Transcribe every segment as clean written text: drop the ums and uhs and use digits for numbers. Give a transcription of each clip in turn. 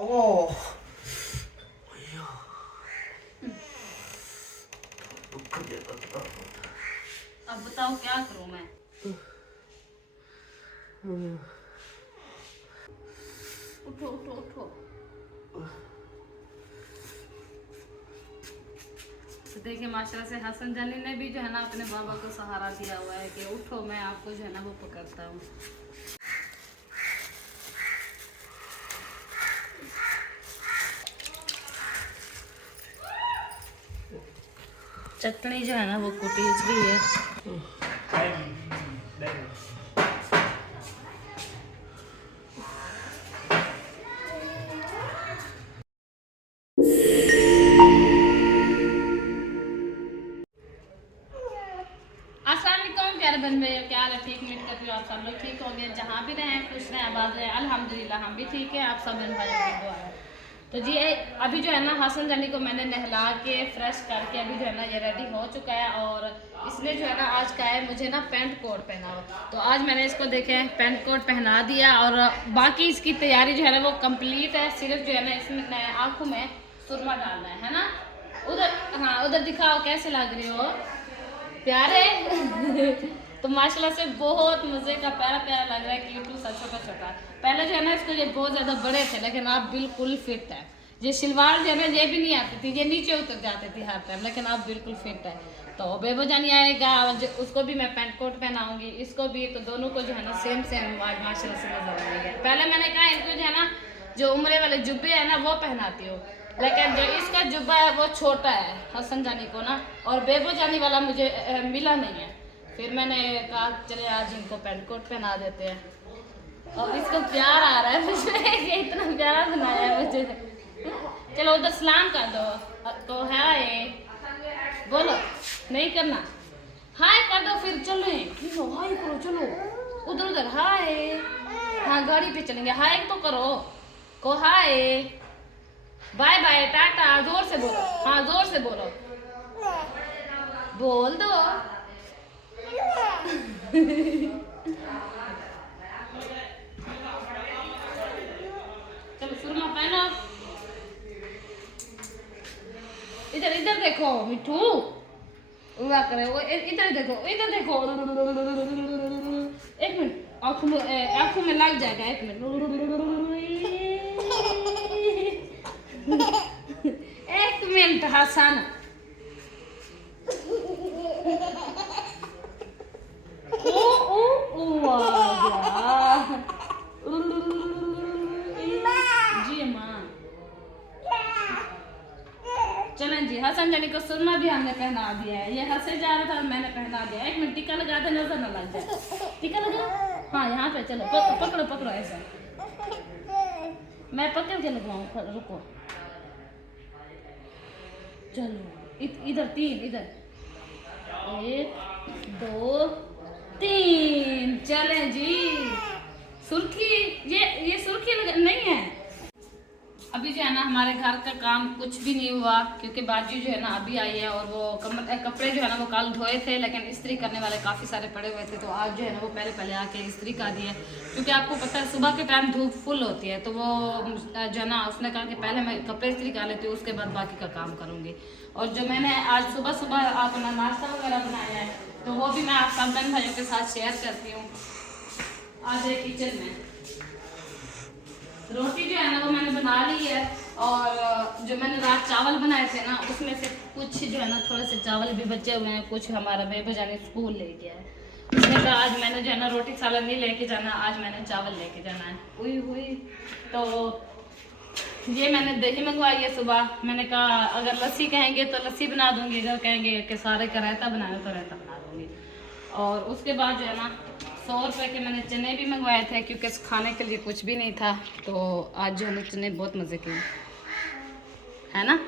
ओह अब बताओ क्या करूं मैं। उठो उठो उठो। तो देखिए माशाल्लाह से हसन जानी ने भी जो है ना अपने बाबा को सहारा दिया हुआ है कि उठो मैं आपको जो है ना वो पकड़ता हूँ। चटनी जो है ना वो कुटीज भी है। अस्सलामुअलैकुम प्यारे बहन भाइयों, क्या हाल है? ठीक उम्मीद करती हूँ आप सब लोग ठीक होंगे, जहाँ भी रहें खुश रहें आबाद रहें। अल्हम्दुलिल्लाह हम भी ठीक है, आप सब बहन भाइयों की दुआ है। तो जी अभी जो है ना हसन जानी को मैंने नहला के फ्रेश करके अभी जो है ना ये रेडी हो चुका है और इसने जो है ना आज का है मुझे ना पैंट कोट पहना हो। तो आज मैंने इसको देखे पैंट कोट पहना दिया और बाकी इसकी तैयारी जो है ना वो कंप्लीट है। सिर्फ जो है ना इसमें आँखों में सुरमा डालना है ना। उधर हाँ उधर दिखाओ कैसे लग रही हो प्यारे। तो माशाल्लाह से बहुत मजे का प्यारा प्यारा लग रहा है कि यूट्यूब सा छोटा छोटा। पहले जो है ना इसको ये बहुत ज्यादा बड़े थे लेकिन अब बिल्कुल फिट है। ये शलवार जो है ना ये भी नहीं आती थी, ये नीचे उतर जाती थी हर टाइम, लेकिन अब बिल्कुल फिट है। तो बेबो जानी आएगा उसको भी मैं पैंट कोट पहनाऊंगी, इसको भी। तो दोनों को जो है ना सेम सेम आज माशाल्लाह से नजर आएगा। पहले मैंने कहा इनको जो है ना जो उम्रे वाले जुब्बे है ना वो पहनाती हूँ, लेकिन जो इसका जुब्बा है वो छोटा है हसन जानी को ना, और बेबो जानी वाला मुझे मिला नहीं है। फिर मैंने कहा चले आज इनको पैंट कोट पहना देते हैं। और इसको प्यार आ रहा है मुझे कि इतना प्यारा बनाया है मुझे। चलो उधर सलाम कर दो। तो हाय बोलो, नहीं करना हाय कर दो फिर चलो हाय करो चलो। उधर उधर हाय, हाँ गाड़ी पे चलेंगे, हाय तो करो को हाय बाय बाय टाटा जोर से बोलो, हाँ जोर से बोलो, बोल दो। चलो सुरमा पहनो। इधर इधर देखो मिठू उड़ा करे वो, इधर देखो इधर देखो। एक मिनट आँखों में लग जाएगा, एक मिनट। एक मिनट हसन। ओ ओ ओ आ गया जी माँ। चलें जी हसन जानी को सुरमा भी हमने पहना दिया है। ये हंसे जा रहा था मैंने पहना दिया। एक मिनट टीका लगा दे नजर न लग जाए। टीका लगा, हाँ यहाँ पे चलो पकड़ो पकड़ो ऐसा, मैं पकड़ के लगवाऊँ, रुको चलो इधर तीन, इधर 1 2 3 चले जी। सुर्खी ये सुर्खी नहीं है। अभी जो है ना हमारे घर का काम कुछ भी नहीं हुआ क्योंकि बाजू जो है ना अभी आई है और वो कपड़े जो है ना वो कल धोए थे लेकिन इस्त्री करने वाले काफ़ी सारे पड़े हुए थे। तो आज जो है ना वो पहले पहले आके इस्त्री कर दिए क्योंकि आपको पता है सुबह के टाइम धूप फुल होती है। तो वो जो है ना उसने कहा कि पहले मैं कपड़े इस्त्री कर लेती हूँ उसके बाद बाकी का काम करूँगी। और जो मैंने आज सुबह सुबह अपना नाश्ता वगैरह बनाया है तो वो भी मैं आप सब बहन भाइयों के साथ शेयर करती हूँ। आज है किचन में रोटी जो है ना वो मैंने बना ली है और जो मैंने रात चावल बनाए थे ना उसमें से कुछ जो है ना थोड़े से चावल भी बचे हुए हैं, कुछ हमारा बेबो जाने स्कूल ले गया है। उसने कहा आज मैंने जो है ना रोटी सालन नहीं लेके जाना, आज मैंने चावल लेके जाना है। हुई हुई तो ये मैंने दही मंगवाई है सुबह। मैंने कहा अगर लस्सी कहेंगे तो लस्सी बना दूंगी, अगर कहेंगे कि सारे का रायता बनाए तो रायता बना दूंगी। और उसके बाद जो है ना 100 रुपये के मैंने चने भी मंगवाए थे क्योंकि खाने के लिए कुछ भी नहीं था। तो आज जो है ना चने बहुत मज़े के है ना।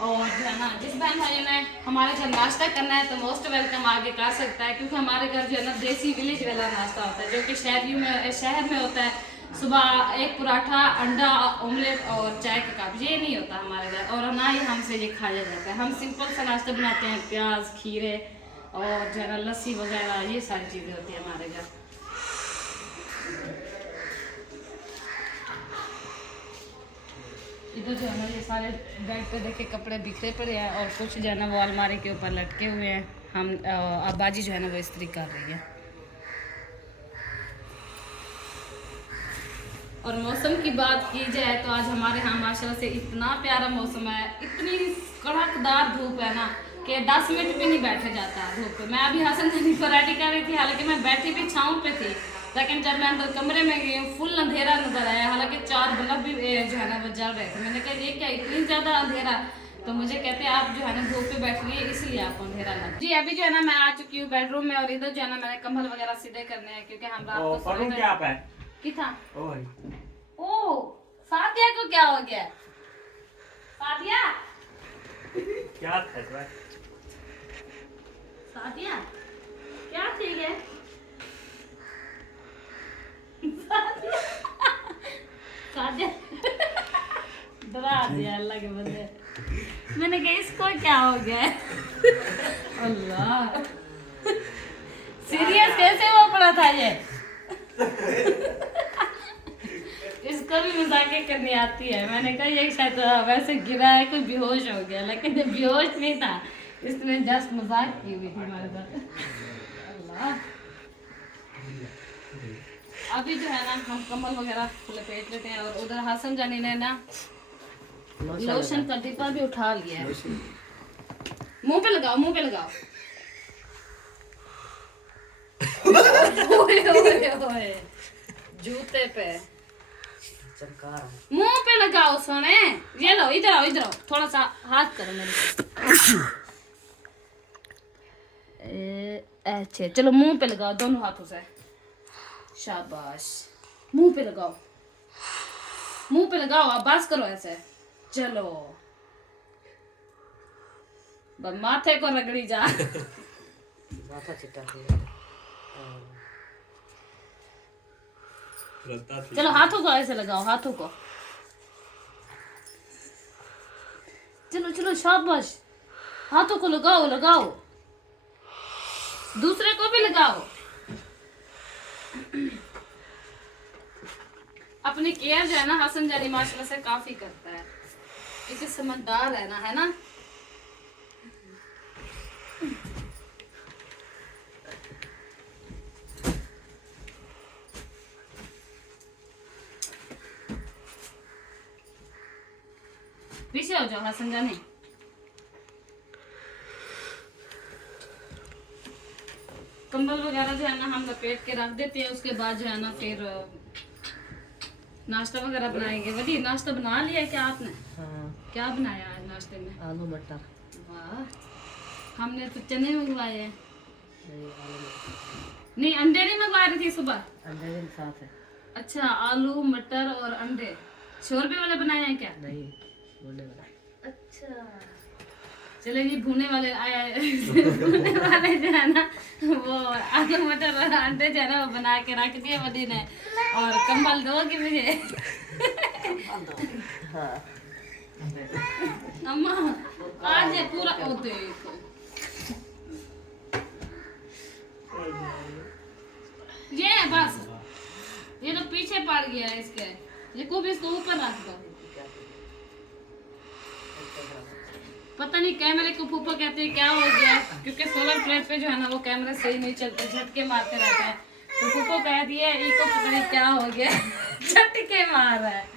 और जो है ना जिस बहन भाइयों ने हमारे घर नाश्ता करना है तो मोस्ट वेलकम आगे कर सकता है क्योंकि हमारे घर जो है ना देसी विलेज वाला नाश्ता होता है जो कि शहर में होता है। सुबह एक पराठा अंडा ऑमलेट और चाय का कप, ये नहीं होता हमारे घर और ना ही हमसे ये खाया जाता है। हम सिंपल सा नाश्ता बनाते हैं, प्याज खीरे और जो है ना लस्सी वगैरह ये सारी चीज़ें होती है हमारे घर। इधर जो है ना ये सारे बेड पे देखे कपड़े बिखरे पड़े हैं और कुछ जो है ना वो अलमारी के ऊपर लटके हुए हैं। हम अब्बाजी जो है ना वो इस्त्री कर रही है। और मौसम की बात की जाए तो आज हमारे यहाँ माशाल्लाह से इतना प्यारा मौसम है, इतनी कड़कदार धूप है ना कि 10 मिनट भी नहीं बैठा जाता धूप पे। मैं अभी हसन जानी को रेडी कर रही थी, हालांकि मैं बैठी भी छाँव पे थी, लेकिन जब मैं अंदर कमरे में गई फुल अंधेरा नजर आया। हालांकि 4 बल्ब भी जो है ना वो जल रहे थे। मैंने कहा ये क्या इतनी ज़्यादा अंधेरा, तो मुझे कहते हैं आप जो है ना धूप पे बैठ रही है इसलिए आपको अंधेरा लगा। जी अभी जो है ना मैं आ चुकी हूँ बेडरूम में और इधर जो है ना मैंने कंबल वगैरह सीधे करने हैं क्योंकि हम रात को ओ सादिया को क्या हो गया? सादिया क्या था? सादिया क्या ठीक है? सादिया डरा दिया अल्लाह के बंदे। मैंने कहा इसको क्या हो गया? अल्लाह सीरियस कैसे वो पड़ा था ये? इसको भी मजाक करनी आती है। मैंने कहा ये शायद वैसे गिरा है, कोई बेहोश हो गया, लेकिन ये बेहोश नहीं था, इसने जस्ट मजाक की हुई थी हमारे साथ। अल्लाह अभी जो है ना हम कम्बल वगैरह लपेट लेते हैं और उधर हसन जानी ने ना लोशन का डिब्बा भी उठा लिया है। मुंह पे लगाओ, मुंह पे लगाओ। ओए ओए ओए जूते पे मुंह पे लगाओ सोने। ये लो इधर आओ, इधर आओ, थोड़ा सा हाथ करो मेरे। अच्छे चलो मुंह पे लगाओ दोनों हाथों से, शाबाश। मुंह पे लगाओ, मुंह पे लगाओ, अब बस करो ऐसे। चलो माथे को रगड़ी जा। माथा चिट्टा चलो हाथों को ऐसे लगाओ, हाथों को। चलो चलो शाबाश, हाथों को लगाओ लगाओ, दूसरे को भी लगाओ। अपनी केयर जो है ना हसन जानी माशाल्लाह से काफी करता है, क्योंकि समझदार है ना, है ना। पीछे हो जाओ हसन जानी। कंबल वगैरह जो है ना हम लपेट के रख देते हैं, उसके बाद जो है ना फिर नाश्ता वगैरह बनाएंगे। वही नाश्ता बना लिया क्या आपने? हाँ। क्या बनाया आज नाश्ते में? आलू मटर। वाह, हमने तो चने मंगवाए हैं। नहीं अंडे नहीं मंगवा रही थी सुबह? अंडे के साथ है। अच्छा आलू मटर और अंडे शोरबे वाले बनाए हैं क्या? नहीं भुने वाला। अच्छा चले जी भुने वाले भुने वाले जो है ना वो आलू मटर और अंडे जो है ना वो बना के रख दिए वदी ने। और कंबल दो कि मुझे? हाँ। अम्मा आज ये पूरा होते ये है बस, ये तो पीछे पड़ गया है इसके, ये को भी इसको ऊपर रख दो। पता नहीं कैमरे को फूफा कहते हैं क्या हो गया, क्योंकि सोलर प्लेट पे जो है ना वो कैमरा सही नहीं चलते, झटके मारते रहते हैं। तो फूफा कह दिए इनको पता नहीं क्या हो गया, झटके मार रहा है।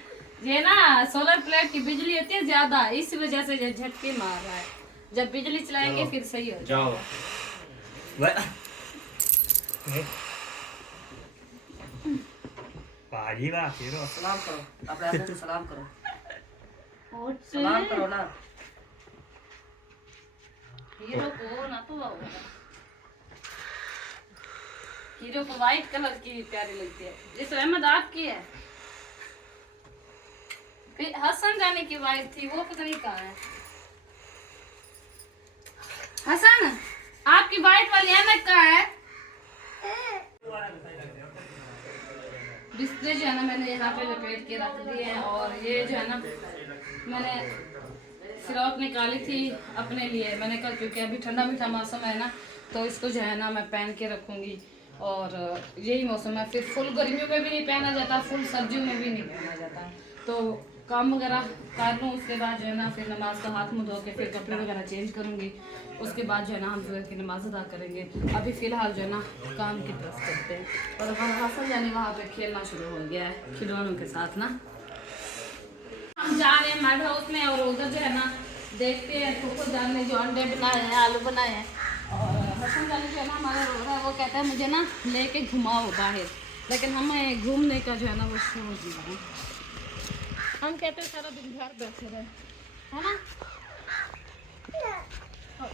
ये ना सोलर प्लेट की बिजली होती है ज्यादा, इस वजह से ये झटके मार रहा है। जब बिजली चलाएंगे फिर सही हो जाओ। पाजी वाह हीरो सलाम करो, अपने आदमी से सलाम करो। जाएगा। सलाम करो ना। हीरो को ना तो हीरो को व्हाइट कलर की प्यारी लगती है, जिस अहमद आपकी है। फिर हसन जाने की वाइफ थी वो पता नहीं कहाँ है। हसन आपकी वाइट वाली अहमद कहाँ है? बिस्तर जो है ना मैंने यहाँ पे लपेट के रख दिए हैं और ये जो है ना मैंने फ्रॉक निकाली थी अपने लिए। मैंने कहा क्योंकि अभी ठंडा मीठा मौसम है ना तो इसको जो है ना मैं पहन के रखूँगी। और यही मौसम है, फिर फुल गर्मियों में भी नहीं पहना जाता, फुल सर्दियों में भी नहीं पहना जाता। तो काम वगैरह कर लूँ, उसके बाद जो है ना फिर नमाज का हाथ मुँह धो के फिर कपड़े वगैरह चेंज करूँगी। उसके बाद जो है ना हम ज़ोहर की नमाज अदा करेंगे। अभी फ़िलहाल जो है ना काम की तरफ चलते हैं। और हम हसन जानी वहाँ पे खेलना शुरू हो गया है खिलौनों के साथ ना। हम जा रहे हैं मैड हाउस में और उधर जो है ना देखते हैं कोको जान ने जो अंडे बनाए हैं, आलू बनाए हैं। और हसन जानी जो है ना हमारा रो रहा है, वो कहता है मुझे ना लेके घुमाओ बाहर, लेकिन हमें घूमने का जो है ना वो शौक नहीं है। हम कहते हैं सारा दिन घर बैठे रहे, है ना?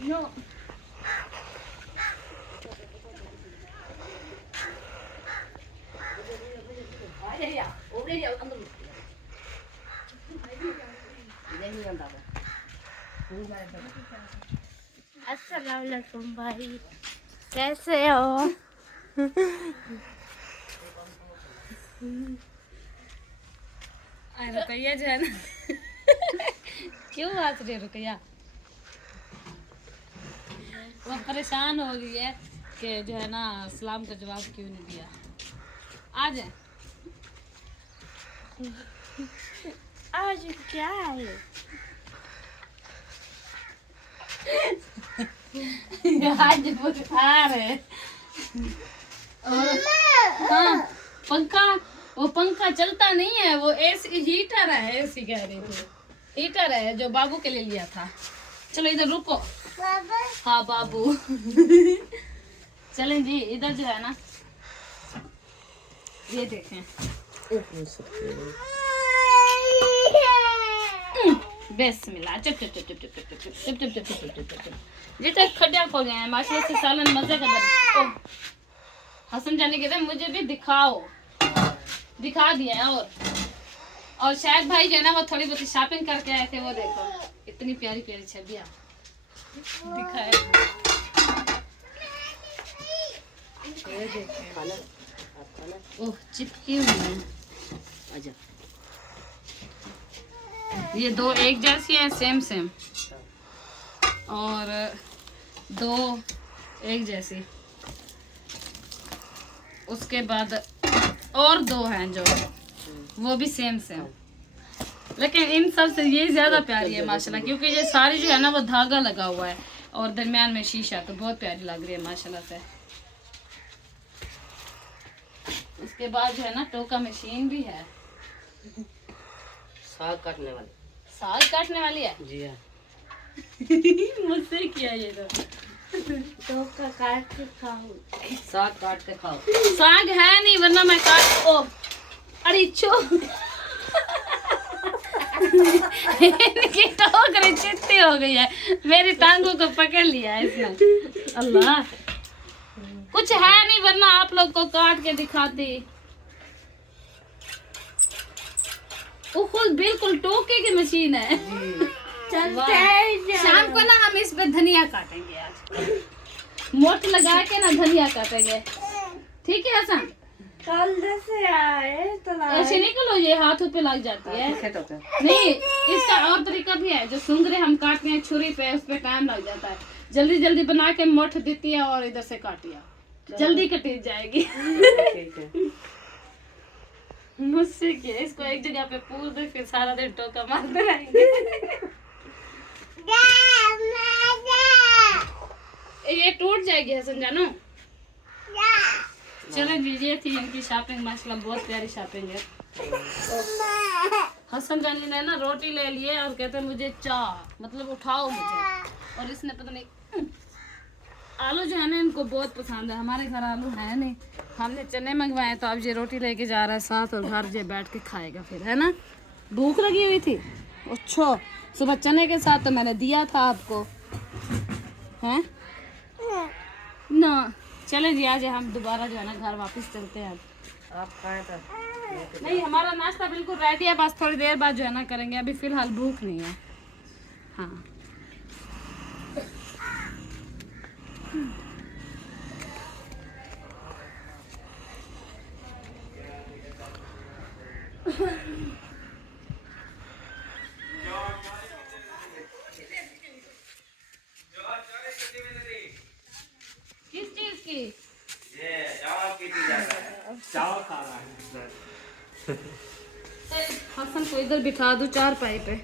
नो अस्सलाम वालेकुम भाई, कैसे हो? रुकैया जो है ना क्यों हंस रही है रुकैया? वो परेशान हो गई है कि जो है ना सलाम का जवाब क्यों नहीं दिया। आ जाए आज क्या है? आज बुखार है। और हाँ पंखा, वो पंखा चलता नहीं है, वो एसी हीटर है, एसी कह रही थी, हीटर है जो बाबू के लिए लिया था। चलो इधर रुको। हाँ बाबू चलें जी इधर जो है ना ये देखें बिस्मिल्लाह चुप चुप चुप चुप चुप चुप चुप चुप चुप चुप चुप चुप चुप चुप जितने खड्डा खोल गए हैं माशाल्लाह से सालन मजे का दर। हसन जाने के लिए मुझे भी दिखाओ, दिखा दिया है। और शायद भाई जो है ना वो थोड़ी बहुत शॉपिंग करके आए थे, वो देखो इतनी प्यारी प्यारी छबियाँ दिखाए। ओह चिपकी हुई है। अच्छा ये दो एक जैसी हैं, सेम सेम, और दो एक जैसी। उसके बाद और दो हैं जो वो भी सेम सेम, लेकिन इन सब से ये ज्यादा प्यारी है माशाल्लाह, क्योंकि ये सारी जो है ना वो धागा लगा हुआ है और दरमियान में शीशा, तो बहुत प्यारी लग रही है माशाल्लाह से। उसके बाद जो है ना टोका मशीन भी है, साग काटने वाली। साग काटने वाली है जी हाँ मुझसे किया ये तो का काट के खाऊं। साग काट के खाओ। साग है नहीं वरना मैं काट। ओ अरे चो इनकी टोकरी चिट्टी हो गई है, मेरी टांगों को पकड़ लिया है इसने। अल्लाह कुछ है नहीं वरना आप लोग को काट के दिखाती। वो खुद बिल्कुल टोके की मशीन है। चलते हैं शाम को ना हम इस पे धनिया काटेंगे, आज मोट लगा के ना धनिया काटेंगे, ठीक है हसन? कल से आए तो ऐसे नहीं करो, ये हाथों पे लग जाती है। खेतों पे नहीं इसका और तरीका भी है, जो सुंगरे हम काटते हैं छुरी पे, उस पे टाइम लग जाता है। जल्दी जल्दी बना के मोट देती है और इधर से काटिया, जल्दी कटी जाएगी। ठीक है। मुझसे क्या, इसको एक जगह पे पूर दे फिर सारा दिन टोका मारते रहेंगे। ये टूट जाएगी हसन जानो। चलो जी ये थी इनकी शॉपिंग, माशाल्लाह बहुत प्यारी शॉपिंग है। हसन जानी ने ना रोटी ले लिए और कहते हैं मुझे चाह, मतलब उठाओ मुझे। और इसने पता नहीं आलू जो है ना इनको बहुत पसंद है, हमारे घर आलू है नहीं, हमने चने मंगवाए तो अब ये रोटी लेके जा रहा है साथ और घर जे बैठ के खाएगा फिर, है ना? भूख लगी हुई थी। अच्छा सुबह चने के साथ तो मैंने दिया था आपको, हैं ना? चले जी आज हम दोबारा जो है ना घर वापस चलते हैं। आप खाएं तो नहीं हमारा नाश्ता बिल्कुल रेडी है, बस थोड़ी देर बाद जो है ना करेंगे, अभी फिलहाल भूख नहीं है। हाँ किस चीज की? चावल खा रहा है। हसन को इधर बिठा दूँ चारपाई पे,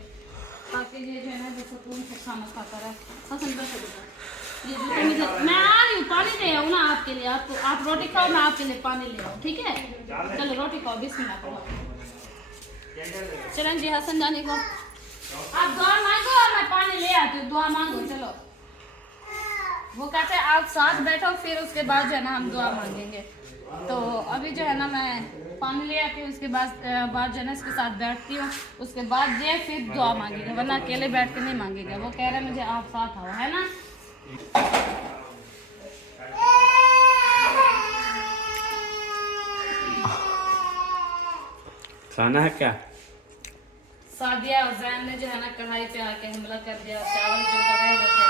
ताकि ये जो है ना जो सुकून से खाना खाता रहे। हसन बैठो बेटा, ये जूते मुझे, मैं आ रही हूँ, पानी ले आऊँ ना आपके लिए। आप रोटी खाओ, मैं आपके लिए पानी ले आऊँ, ठीक है? चलो रोटी खाओ, बिस्मिल्लाह करो। चलें जी हसन जानी को, आप दुआ मांगो और मैं पानी ले आती हूँ। दुआ मांगो, चलो। वो कहते हैं आप साथ बैठो, फिर उसके बाद जो है ना हम दुआ मांगेंगे। तो अभी जो है ना मैं पानी ले आती हूँ, उसके बाद जो है ना इसके साथ बैठती हूँ, उसके बाद जो फिर दुआ मांगेंगे, वरना अकेले बैठ के नहीं मांगेगा। वो कह रहे हैं मुझे आप साथ आओ, है ना? खाना है क्या? सादिया और जैन ने जो है ना कढ़ाई पे आके हमला कर दिया। चावल जो पकाए हुए थे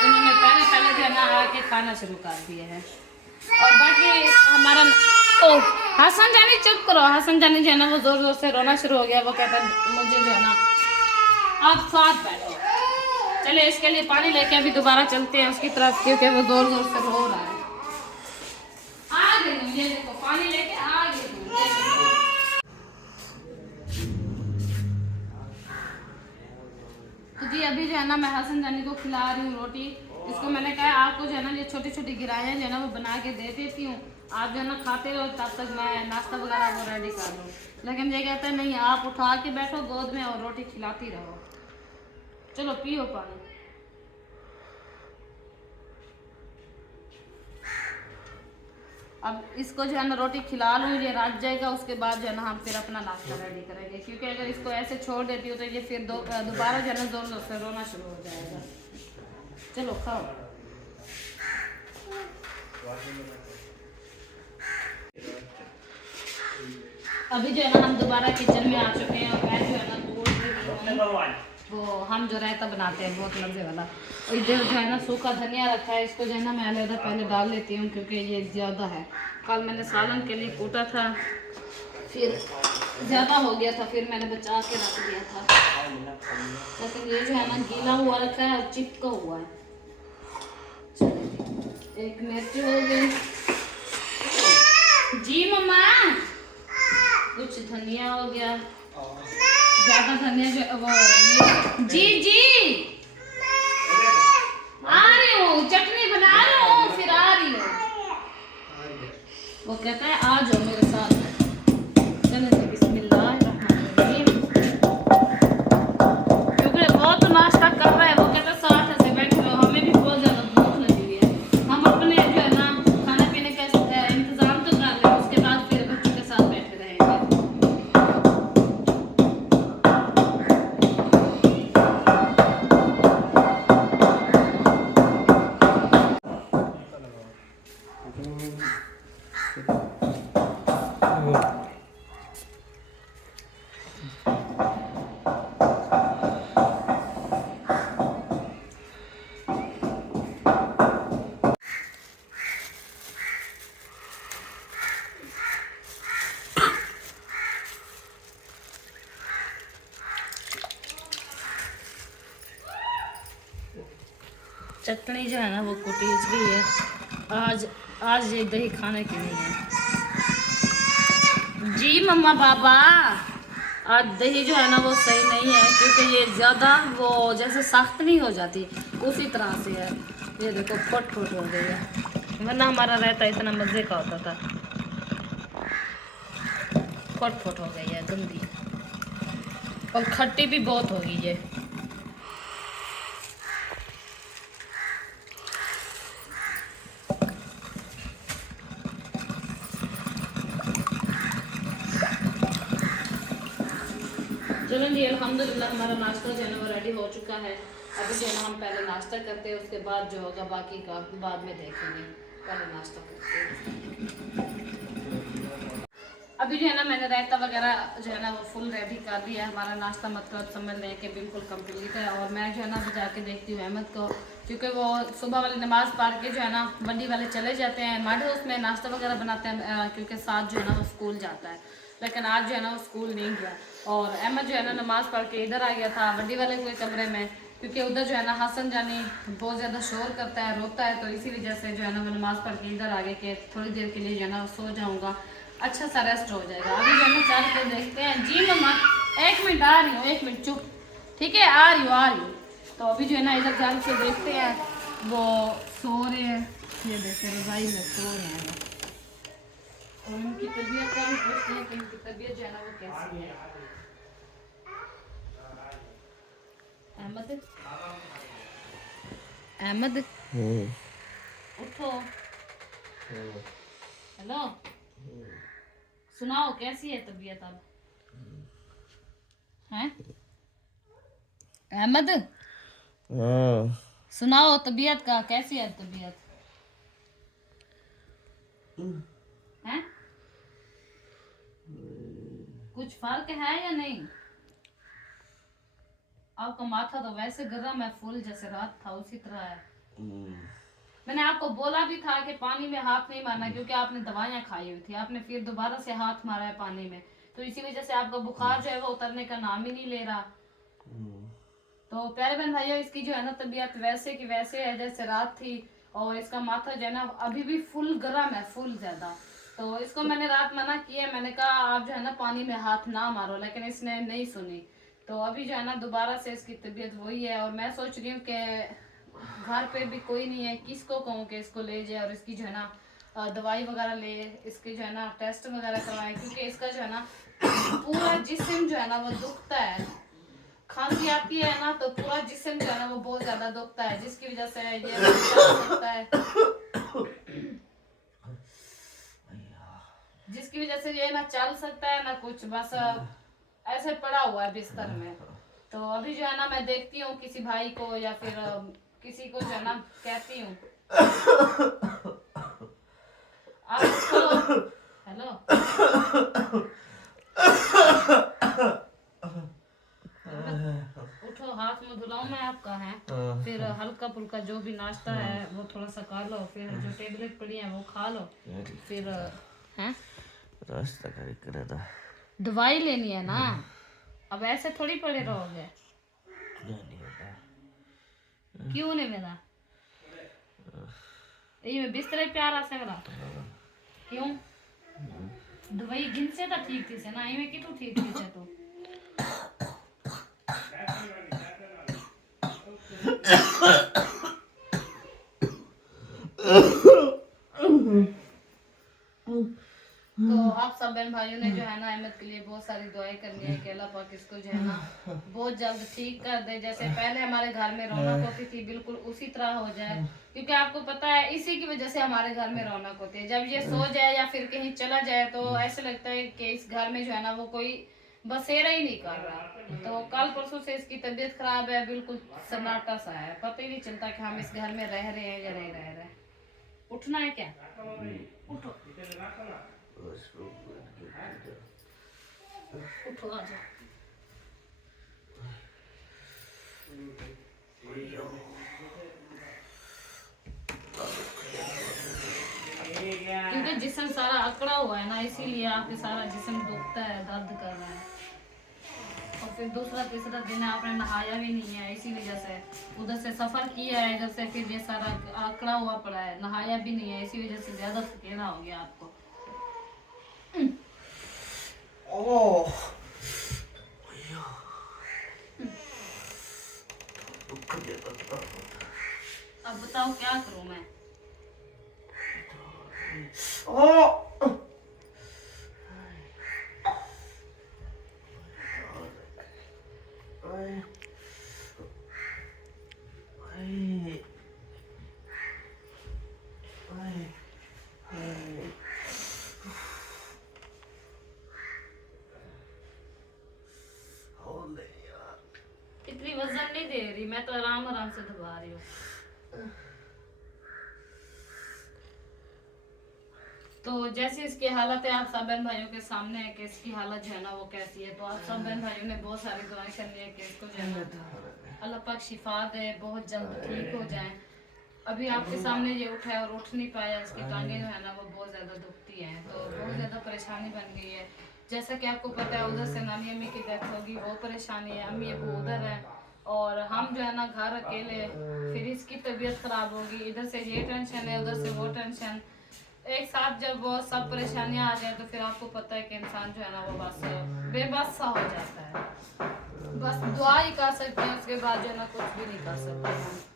उन्होंने पहले जो है ना आके खाना शुरू कर दिए हैं। और बाकी हमारा हसन जानी, चुप करो। हसन जानी जो है ना वो जोर जोर से रोना शुरू हो गया। वो कहता है मुझे जो है ना आप साथ बैठो। चले इसके लिए पानी लेके अभी दोबारा चलते हैं उसकी तरफ, क्योंकि वो जोर जोर से रो रहा है। आ गई मुझे, देखो पानी लेके आ गई। तो जी अभी जो है ना मैं हसन जानी को खिला रही हूँ रोटी। इसको मैंने कहा आपको जो है ना ये छोटी छोटी गिराएं जो है ना वो बना के दे देती हूँ, आप जो है ना खाते रहो, तब तक मैं नाश्ता वगैरह वो रेडी कर लूँ। लेकिन ये कहता है नहीं, आप उठा के बैठो गोद में और रोटी खिलाती रहो। चलो पियो पानी। अब इसको जो है ना रोटी खिला लूँ, ये रात जाएगा। उसके बाद जो है ना हम फिर अपना नाश्ता रेडी करेंगे, क्योंकि अगर इसको ऐसे छोड़ देती हूँ तो ये फिर दोबारा जो है ना जोर जोर से रोना शुरू हो जाएगा। चलो खाओ। अभी जो है ना हम दोबारा किचन में आ चुके हैं और मैं जो है ना वो हम जो रायता बनाते हैं बहुत मज़े वाला, और इधर जो है ना सूखा धनिया रखा है। इसको जो है ना मैं अलग पहले डाल लेती हूँ, क्योंकि ये ज़्यादा है। कल मैंने सालन के लिए कूटा था, फिर ज़्यादा हो गया था, फिर मैंने बचा के रख दिया था। लेकिन ये जो है ना गीला हुआ रखा है और चिपका हुआ है। चलिए एक मिर्च हो गई जी मम्मा, कुछ धनिया हो गया, ज्यादा धनिया जो वो जी आ रही हूँ, चटनी बना रहा हूँ, फिर आ रही हूँ। वो कहता है आ जाओ मेरे साथ। चलो बिस्मिल्लाहिर्रहमानिर्रहीम। क्योंकि वो तो नाश्ता कर रहा है, वो कहता है साथ ऐसे बैठे रहो, हमें भी बहुत ज्यादा भूख लगी हुई है। हम अपने जो है ना खाने पीने का इंतजाम तो कर रहे हैं, उसके बाद फिर बच्चों के साथ बैठे रहेंगे। चटनी जो है ना वो कुटी इसलिए है, आज ये दही खाने की नहीं है जी मम्मा पापा। आज दही जो है ना वो सही नहीं है, क्योंकि ये ज़्यादा वो जैसे सख्त नहीं हो जाती, उसी तरह से है। ये देखो फट फट हो गई है, वरना हमारा रहता इतना मज़े का होता था। फट फट हो गई है गंदी, और खट्टी भी बहुत हो गई है। चलो जी अल्हम्दुलिल्लाह हमारा नाश्ता जो है ना वो रेडी हो चुका है। अभी जो है ना हम पहले नाश्ता करते हैं, उसके बाद जो होगा बाकी का बाद में देखेंगे। पहले नाश्ता करते हैं। अभी जो है ना मैंने रायता वगैरह जो है ना वो फुल रेडी कर दिया है। हमारा नाश्ता मतलब समझ लें कि बिल्कुल कंप्लीट है। और मैं जो है ना जाके देखती हूँ अहमद को, क्योंकि वो सुबह वाली नमाज़ पढ़ के जो है ना मंडी वाले चले जाते हैं, मड हाउस में नाश्ता वगैरह बनाते हैं, क्योंकि साथ जो है ना वो स्कूल जाता है। लेकिन आज जो है ना वो स्कूल नहीं गया, और अहमद जो है ना नमाज़ पढ़ के इधर आ गया था मंडी वाले के कमरे में, क्योंकि उधर जो है ना हसन जानी बहुत ज़्यादा शोर करता है, रोता है। तो इसी वजह से जो है ना वो नमाज़ पढ़ के इधर आ गए कि थोड़ी देर के लिए जो है ना सो जाऊँगा, अच्छा सा रेस्ट हो जाएगा। अभी जो है ना चल के देखते हैं जी मम्मा, एक मिनट आ रही हूँ, एक मिनट चुप। ठीक है, आ रही हूँ। तो अभी जो है ना इधर जान से देखते हैं, वो सो रहे हैं, ये देखते रजाई में सो रहे हैं। और उनकी तबीयत का भी पूछते हैं कि उनकी तबीयत जो है ना वो कैसी है। अहमद उठो। हेलो, सुनाओ कैसी है तबीयत अब? हैं अहमद, सुनाओ तबीयत का, कैसी है तबीयत? हैं? कुछ फर्क है या नहीं? आपका माथा तो वैसे गर्म है, फुल जैसे रात था उसी तरह है। मैंने आपको बोला भी था कि पानी में हाथ नहीं मारना, क्योंकि आपने दवाइयाँ खाई हुई थी। आपने फिर दोबारा से हाथ मारा है पानी में, तो इसी वजह से आपका बुखार जो है वो उतरने का नाम ही नहीं ले रहा। तो प्यारे बहन भाइयों, इसकी जो है ना तबीयत वैसे की वैसे है जैसे रात थी, और इसका माथा जो है ना अभी भी फुल गर्म है, फुल ज्यादा। तो इसको मैंने रात मना किया, मैंने कहा आप जो है ना पानी में हाथ ना मारो, लेकिन इसने नहीं सुनी। तो अभी जो है ना दोबारा से इसकी तबीयत वही है, और मैं सोच रही हूँ कि घर पे भी कोई नहीं है, किसको कहूँ कि इसको ले जाए और इसकी जो है ना दवाई वगैरह ले, इसके जो है ना टेस्ट वगैरह करवाए, क्योंकि इसका जो है ना पूरा जिस्म जो है ना वो दुखता है। खांसी आती है ना तो पूरा जिस्म जो है ना वो बहुत ज्यादा दुखता है, जिसकी वजह से ये होता है, जिसकी वजह से ये ना चल सकता है ना कुछ, बस ऐसे पड़ा हुआ है बिस्तर में। तो अभी जो है ना मैं देखती हूँ किसी भाई को या फिर किसी को जो है ना कहती हूँ। आप हेलो, उठो, हाथ मुंह धुलाऊं मैं आपका है, फिर हल्का फुल्का जो भी नाश्ता है वो थोड़ा सा खा लो, फिर जो टेबलेट पड़ी है वो खा लो, फिर हैं दवाई लेनी है ना, अब ऐसे थोड़ी पड़े रहोगे। क्यों नहीं मेरा ये बिस्तर प्यारा से मेरा क्यों दवाई गिन से तो ठीक थी से ना, ये में कितु ठीक थी से तू तो आप सब बहन भाइयों ने जो है ना अहमद के लिए बहुत सारी दुआएं करनी है कि अल्लाह पाक इसको जो है ना बहुत जल्द ठीक कर दे, जैसे पहले हमारे घर में रौनक होती थी बिल्कुल उसी तरह हो जाए, क्योंकि आपको पता है इसी की वजह से हमारे घर में रौनक होती है। जब ये सो जाए या फिर कहीं चला जाए तो ऐसे लगता है कि इस घर में जो है ना वो कोई बसेरा ही नहीं कर रहा। तो कल परसों से इसकी तबीयत खराब है, बिल्कुल सन्नाटा सा है, पता ही नहीं चलता कि हम इस घर में रह रहे हैं या नहीं रह रहे। उठना है क्या? उठो उठो, आ जाओ। क्योंकि जिस्म सारा अकड़ा हुआ है ना, इसीलिए आपके सारा जिस्म दुखता है, दर्द कर रहा है। और फिर दूसरा तीसरा दिन आपने नहाया भी नहीं है, इसी वजह से उधर से सफर किया है, इधर से फिर ये सारा अकड़ा हुआ पड़ा है, नहाया भी नहीं है, इसी वजह से ज्यादा थकेना हो गया आपको। अब बताओ क्या करूं मैं? इतनी वजन नहीं दे रही मैं, तो आराम आराम से दबा रही हूँ। तो जैसे इसकी हालत है आप सब बहन भाइयों के सामने है कि इसकी हालत जो है ना वो कैसी है। तो आप सब बहन भाइयों ने बहुत सारी दुआएं करनी है कि इसको जो है ना अल्लाह पाक शिफा दे, बहुत जल्द ठीक हो जाए। अभी आपके सामने ये उठा है और उठ नहीं पाया, इसकी टांगे जो है ना वो बहुत ज़्यादा दुखती हैं, तो बहुत ज़्यादा परेशानी बन गई है। जैसा कि आपको पता है उधर से नानी अम्मी की डेथ होगी, वो परेशानी है, अम्मी अबू उधर है और हम जो है ना घर अकेले, फिर इसकी तबीयत ख़राब होगी, इधर से ये टेंशन है उधर से वो टेंशन। एक साथ जब वो सब परेशानियां आ जाए तो फिर आपको पता है कि इंसान जो है ना वो बस बेबस सा हो जाता है। बस दुआ ही कर सकते हैं, उसके बाद जो है ना कुछ भी नहीं कर सकते हैं।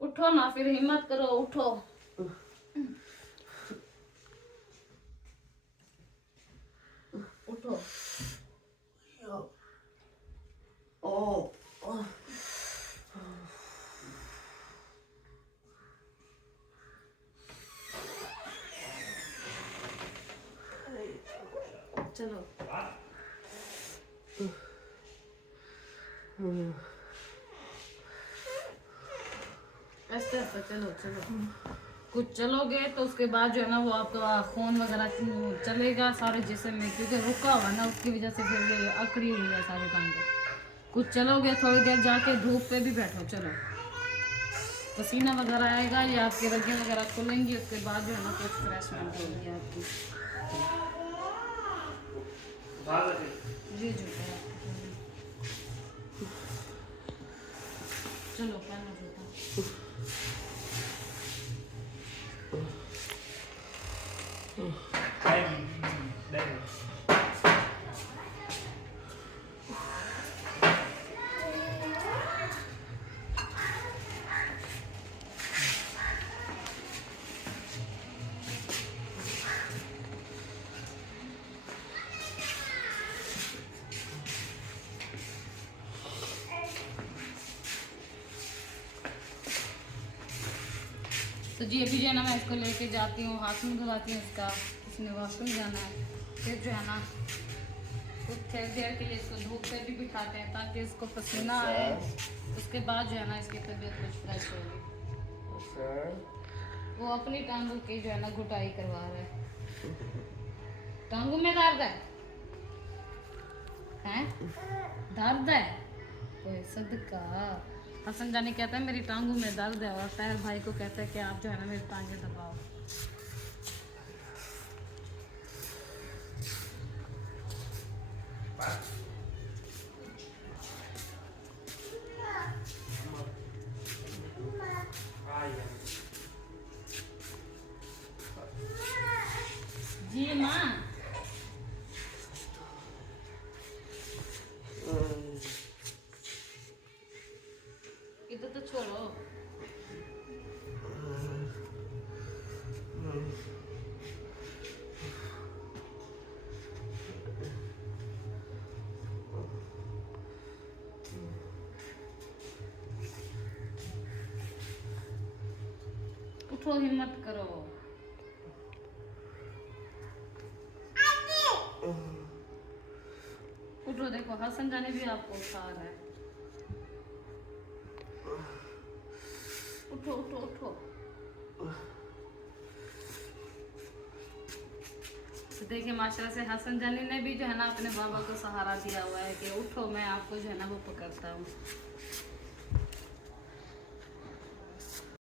उठो ना, फिर हिम्मत करो, उठो। उठो। चलो ऐसे ऐसे चलो चलो। कुछ चलोगे तो उसके बाद जो है ना वो आपका खून वगैरह चलेगा सारे जिस्म में, क्योंकि रुका हुआ ना उसकी वजह से फिर ये अकड़ी हुई है सारे टांगे। कुछ चलोगे थोड़ी देर जाके धूप पे भी बैठो, चलो पसीना वगैरह आएगा या आपकी रगें वगैरह खुलेंगी, उसके बाद जो है ना कुछ फ्रेशमेंट होगी आपकी। जी जूता है आपकी। चलो पहनो जूता। तो जी अभी जो है ना मैं इसको लेके जाती हूँ, हाथ में धुलाती हूँ इसका, इसने वॉशरूम जाना है। फिर जो है ना कुछ देर के लिए इसको धूप पे भी बिठाते हैं ताकि इसको पसीना आए, उसके बाद जो है ना इसकी तबीयत कुछ फ्रेश होगी। वो अपनी टांगों की जो है ना घुटाई करवा रहा है। टांगों में दर्द है, हैं? दर्द है? कोई सदका। हसन जानी कहता है मेरी टांगों में दर्द है, और ताहिर भाई को कहता है कि आप जो है ना मेरी टांगें दबाओ। जी माँ इधर तो छोड़ो। उठो, हिम्मत करो। उठो, देखो हसन जाने भी आपको उठा रहा है। उठो उठो उठो। तो देखिए माशाल्लाह से हसन जानी ने भी जो है ना अपने बाबा को सहारा दिया हुआ है कि उठो, मैं आपको जो है ना वो पकड़ता हूँ।